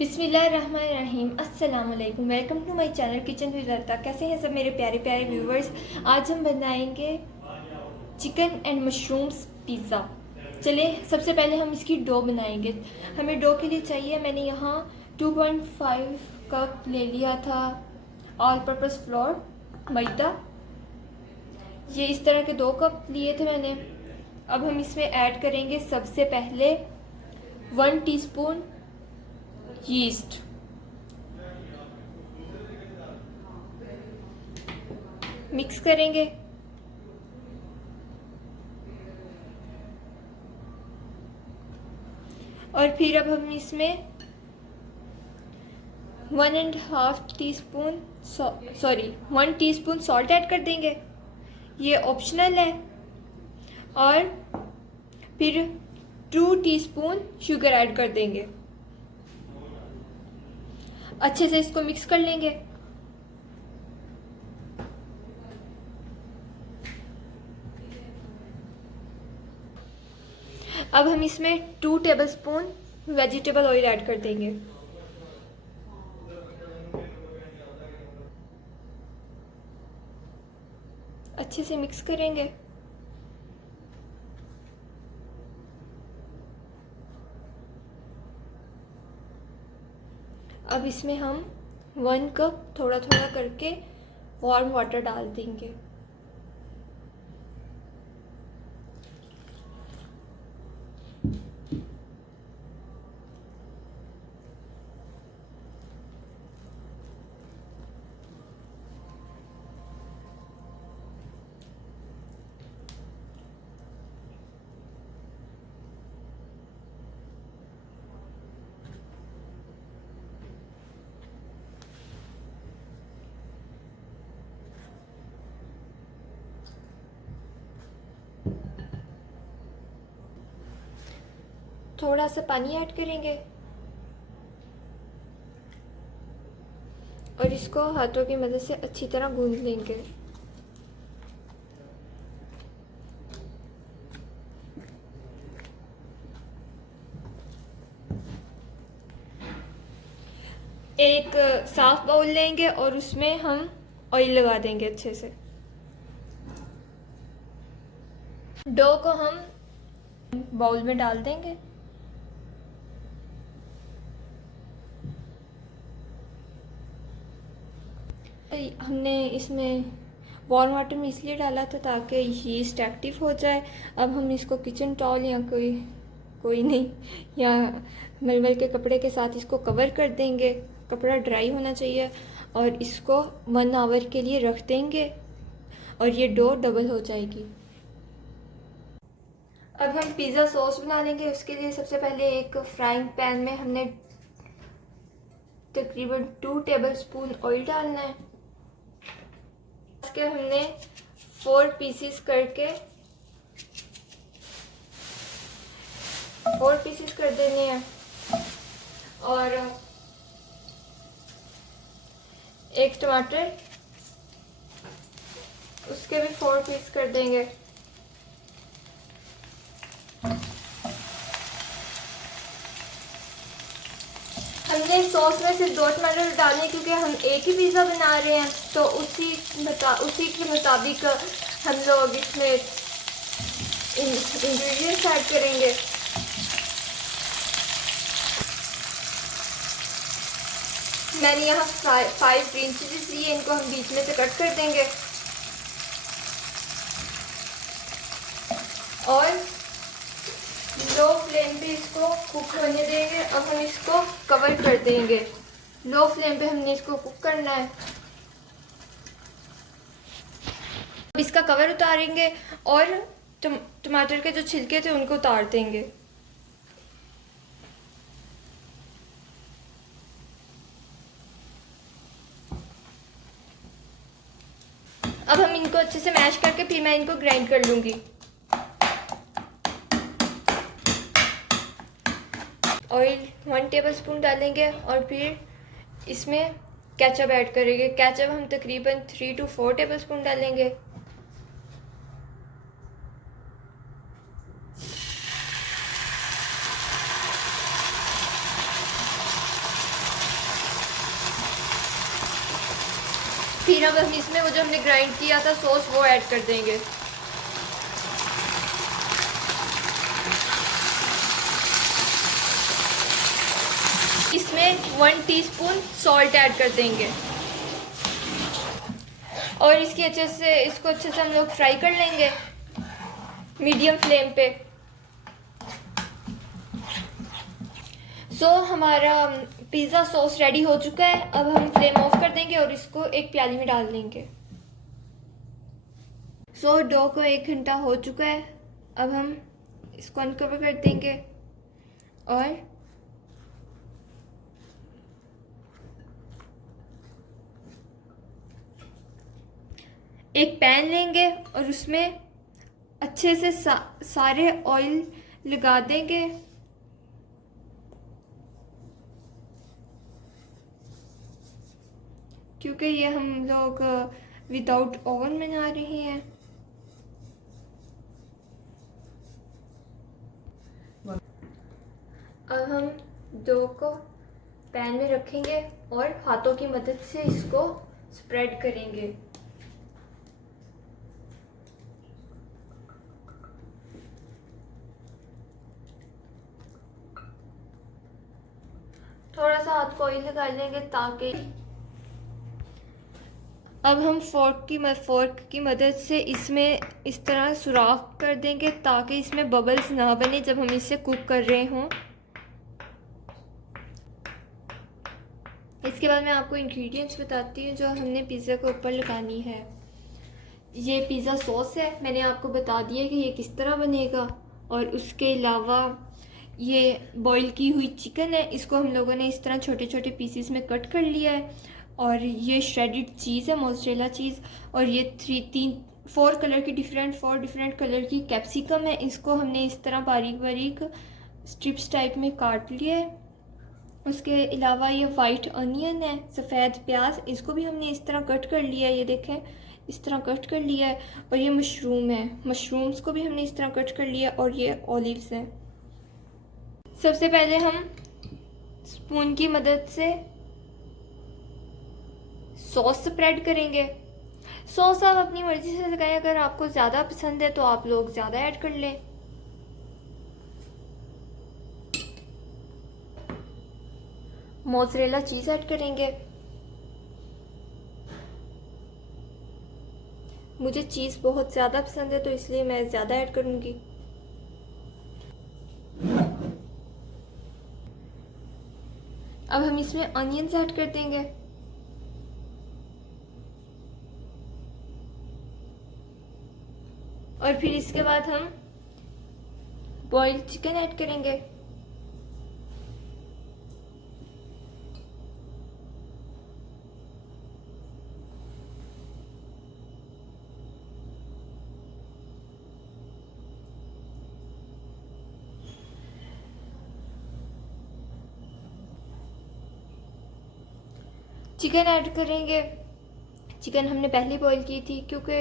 बिस्मिल्लाहिर्रहमानिर्रहीम। अस्सलाम वालेकुम। Welcome to my channel kitchen with Lata. कैसे हैं सब मेरे प्यारे प्यारे व्यूवर्स। आज हम बनाएंगे चिकन एंड मशरूम्स पिज़्ज़ा। चलिए सबसे पहले हम इसकी डो बनाएंगे। हमें डो के लिए चाहिए, मैंने यहाँ 2.5 कप ले लिया था ऑल पर्पस फ्लोर मैदा। ये इस तरह के 2 कप लिए थे मैंने। अब हम इसमें ऐड करेंगे सबसे पहले 1 टीस्पून यीस्ट। मिक्स करेंगे। और फिर अब हम इसमें 1.5 टीस्पून 1 टीस्पून सॉल्ट ऐड कर देंगे। ये ऑप्शनल है। और फिर 2 टीस्पून शुगर ऐड कर देंगे। अच्छे से इसको मिक्स कर लेंगे। अब हम इसमें 2 टेबलस्पून वेजिटेबल ऑयल ऐड कर देंगे। अच्छे से मिक्स करेंगे। अब इसमें हम 1 कप थोड़ा थोड़ा करके वार्म वाटर डाल देंगे। थोड़ा सा पानी ऐड करेंगे और इसको हाथों की मदद से अच्छी तरह गूंद लेंगे। एक साफ बाउल लेंगे और उसमें हम ऑयल लगा देंगे अच्छे से। डो को हम बाउल में डाल देंगे। हमने इसमें वार्म वाटर में इसलिए डाला था ताकि यीस्ट एक्टिव हो जाए। अब हम इसको किचन टॉवल या कोई नहीं या मलमल के कपड़े के साथ इसको कवर कर देंगे। कपड़ा ड्राई होना चाहिए और इसको 1 आवर के लिए रख देंगे और ये डो डबल हो जाएगी। अब हम पिज़्ज़ा सॉस बना लेंगे। उसके लिए सबसे पहले एक फ्राइंग पैन में हमने तकरीबन 2 टेबलस्पून ऑयल डालना है। इसके हमने 4 पीसेस कर देने हैं और एक टमाटर, उसके भी 4 पीस कर देंगे। हमने सॉस में सिर्फ 2 टमाटर डालने क्योंकि हम एक ही पिज़्ज़ा बना रहे हैं, तो उसी के मुताबिक हम लोग इसमें इंग्रेडिएंट्स ऐड करेंगे। मैंने यहाँ 5 ग्रीन चिलीज लिए, इनको हम बीच में से कट कर देंगे और लो फ्लेम पे इसको कुक होने देंगे। अब हम इसको कवर कर देंगे। लो फ्लेम पे हमने इसको कुक करना है। अब इसका कवर उतारेंगे और टमाटर के जो छिलके थे उनको उतार देंगे। अब हम इनको अच्छे से मैश करके फिर मैं इनको ग्राइंड कर लूँगी। ऑयल 1 टेबलस्पून डालेंगे और फिर इसमें केचप ऐड करेंगे। केचप हम तकरीबन 3 to 4 टेबलस्पून डालेंगे। फिर अब हम इसमें वो जो हमने ग्राइंड किया था सॉस वो ऐड कर देंगे। इसमें 1 टीस्पून सॉल्ट ऐड कर देंगे और इसको अच्छे से हम लोग फ्राई कर लेंगे मीडियम फ्लेम पे। हमारा पिज़्ज़ा सॉस रेडी हो चुका है। अब हम फ्लेम ऑफ कर देंगे और इसको एक प्याली में डाल देंगे। डो को 1 घंटा हो चुका है। अब हम इसको अनकवर कर देंगे और एक पैन लेंगे और उसमें अच्छे से सारे ऑयल लगा देंगे। क्योंकि ये हम लोग विदाउट ओवन बना रहे हैं। अब हम डो को पैन में रखेंगे और हाथों की मदद से इसको स्प्रेड करेंगे। थोड़ा सा हाथ को ऑयल लगा लेंगे ताकि अब हम फोर्क की मदद से इसमें इस तरह सुराख कर देंगे ताकि इसमें बबल्स ना बने जब हम इसे कुक कर रहे हों। इसके बाद मैं आपको इंग्रेडिएंट्स बताती हूँ जो हमने पिज़्ज़ा के ऊपर लगानी है। ये पिज़्ज़ा सॉस है, मैंने आपको बता दिया कि ये किस तरह बनेगा। और उसके अलावा ये बॉईल की हुई चिकन है, इसको हम लोगों ने इस तरह छोटे छोटे पीसीस में कट कर लिया है। और ये श्रेडेड चीज़ है, मोज़रेला चीज़। और ये 4 डिफरेंट कलर की कैप्सिकम है, इसको हमने इस तरह बारीक बारीक स्ट्रिप्स टाइप में काट लिया है। उसके अलावा ये वाइट अनियन है, सफ़ेद प्याज, इसको भी हमने इस तरह कट कर लिया है, ये देखें इस तरह कट कर लिया है। और ये मशरूम है, मशरूम्स को भी हमने इस तरह कट कर लिया। और ये ऑलिव्स हैं। सबसे पहले हम स्पून की मदद से सॉस स्प्रेड करेंगे। सॉस आप अपनी मर्ज़ी से लगाएं, अगर आपको ज़्यादा पसंद है तो आप लोग ज़्यादा ऐड कर लें। मोज़रेला चीज़ ऐड करेंगे। मुझे चीज़ बहुत ज़्यादा पसंद है तो इसलिए मैं ज़्यादा ऐड करूँगी। अब हम इसमें अनियंस ऐड कर देंगे। और फिर इसके बाद हम बॉइल्ड चिकन ऐड करेंगे। चिकन ऐड करेंगे। चिकन हमने पहले बॉईल की थी क्योंकि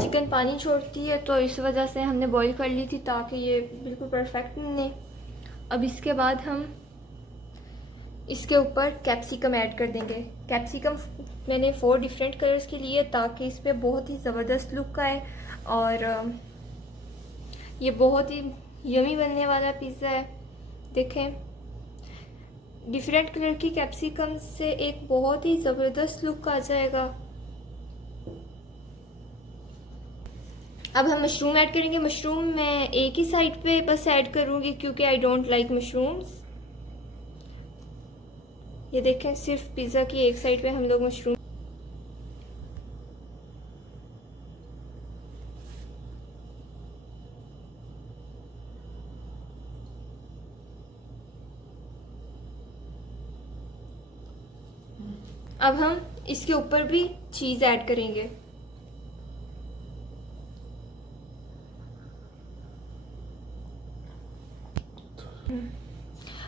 चिकन पानी छोड़ती है, तो इस वजह से हमने बॉईल कर ली थी ताकि ये बिल्कुल परफेक्ट बने। अब इसके बाद हम इसके ऊपर कैप्सिकम ऐड कर देंगे। कैप्सिकम मैंने 4 डिफरेंट कलर्स के लिए ताकि इस पर बहुत ही ज़बरदस्त लुक आए। और ये बहुत ही यमी बनने वाला पिज़्ज़ा है। देखें, डिफरेंट कलर की कैप्सिकम से एक बहुत ही ज़बरदस्त लुक आ जाएगा। अब हम मशरूम ऐड करेंगे। मशरूम मैं एक ही साइड पे बस ऐड करूँगी क्योंकि आई डोंट लाइक मशरूम्स। ये देखें, सिर्फ पिज़्ज़ा की एक साइड पे हम लोग मशरूम। अब हम इसके ऊपर भी चीज़ ऐड करेंगे।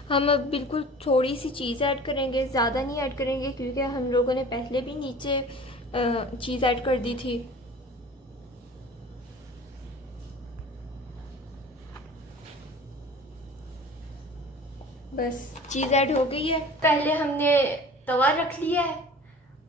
हम अब बिल्कुल थोड़ी सी चीज़ ऐड करेंगे, ज़्यादा नहीं ऐड करेंगे क्योंकि हम लोगों ने पहले भी नीचे चीज़ ऐड कर दी थी। बस चीज़ ऐड हो गई है। पहले हमने तवा रख लिया है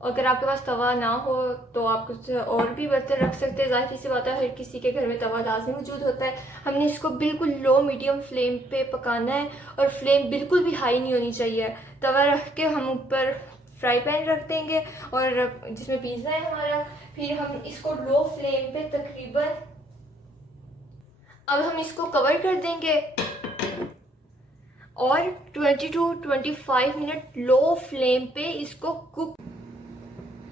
अगर आपके पास तवा ना हो तो आप कुछ और भी बर्तन रख सकते हैं। जाहिर सी बात है, हर किसी के घर में तवा लाजमी मौजूद होता है। हमने इसको बिल्कुल लो मीडियम फ्लेम पे पकाना है और फ्लेम बिल्कुल भी हाई नहीं होनी चाहिए। तवा रख के हम ऊपर फ्राई पैन रख देंगे और जिसमें पिज़्ज़ा है हमारा, फिर हम इसको लो फ्लेम पे तकरीबन, अब हम इसको कवर कर देंगे और 20 to 25 मिनट लो फ्लेम पे इसको कुक।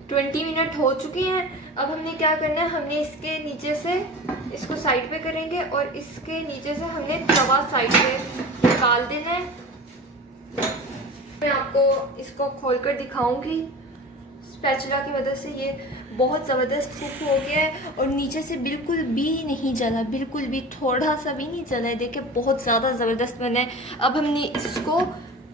20 मिनट हो चुके हैं। अब हमने क्या करना है, हमने इसके नीचे से इसको साइड पे करेंगे और इसके नीचे से हमने तवा साइड पे निकाल देना है। मैं आपको इसको खोलकर दिखाऊंगी स्पैचुला की मदद से। ये बहुत ज़बरदस्त कुक हो गया है और नीचे से बिल्कुल भी नहीं जला, बिल्कुल भी थोड़ा सा भी नहीं जला है। देखिए बहुत ज़्यादा ज़बरदस्त बना है। अब हमने इसको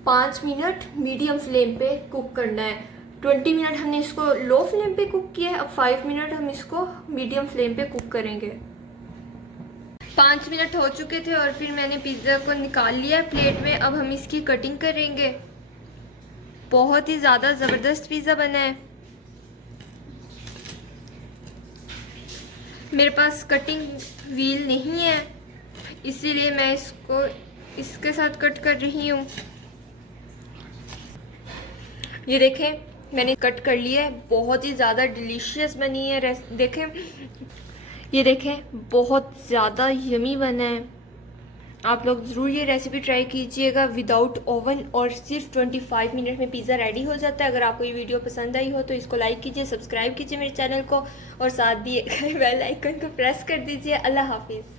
5 मिनट मीडियम फ्लेम पे कुक करना है। 20 मिनट हमने इसको लो फ्लेम पे कुक किया है। अब 5 मिनट हम इसको मीडियम फ्लेम पे कुक करेंगे। 5 मिनट हो चुके थे और फिर मैंने पिज़्ज़ा को निकाल लिया है प्लेट में। अब हम इसकी कटिंग करेंगे। बहुत ही ज़्यादा ज़बरदस्त पिज़्ज़ा बना है। मेरे पास कटिंग व्हील नहीं है, इसीलिए मैं इसको इसके साथ कट कर रही हूँ। ये देखें, मैंने कट कर लिया है। बहुत ही ज़्यादा डिलीशियस बनी है। देखें, ये देखें, बहुत ज़्यादा यमी बना है। आप लोग ज़रूर ये रेसिपी ट्राई कीजिएगा विदाउट ओवन और सिर्फ 25 मिनट में पिज़्ज़ा रेडी हो जाता है। अगर आपको ये वीडियो पसंद आई हो तो इसको लाइक कीजिए, सब्सक्राइब कीजिए मेरे चैनल को और साथ दिए बेल आइकन को प्रेस कर दीजिए। अल्लाह हाफिज़।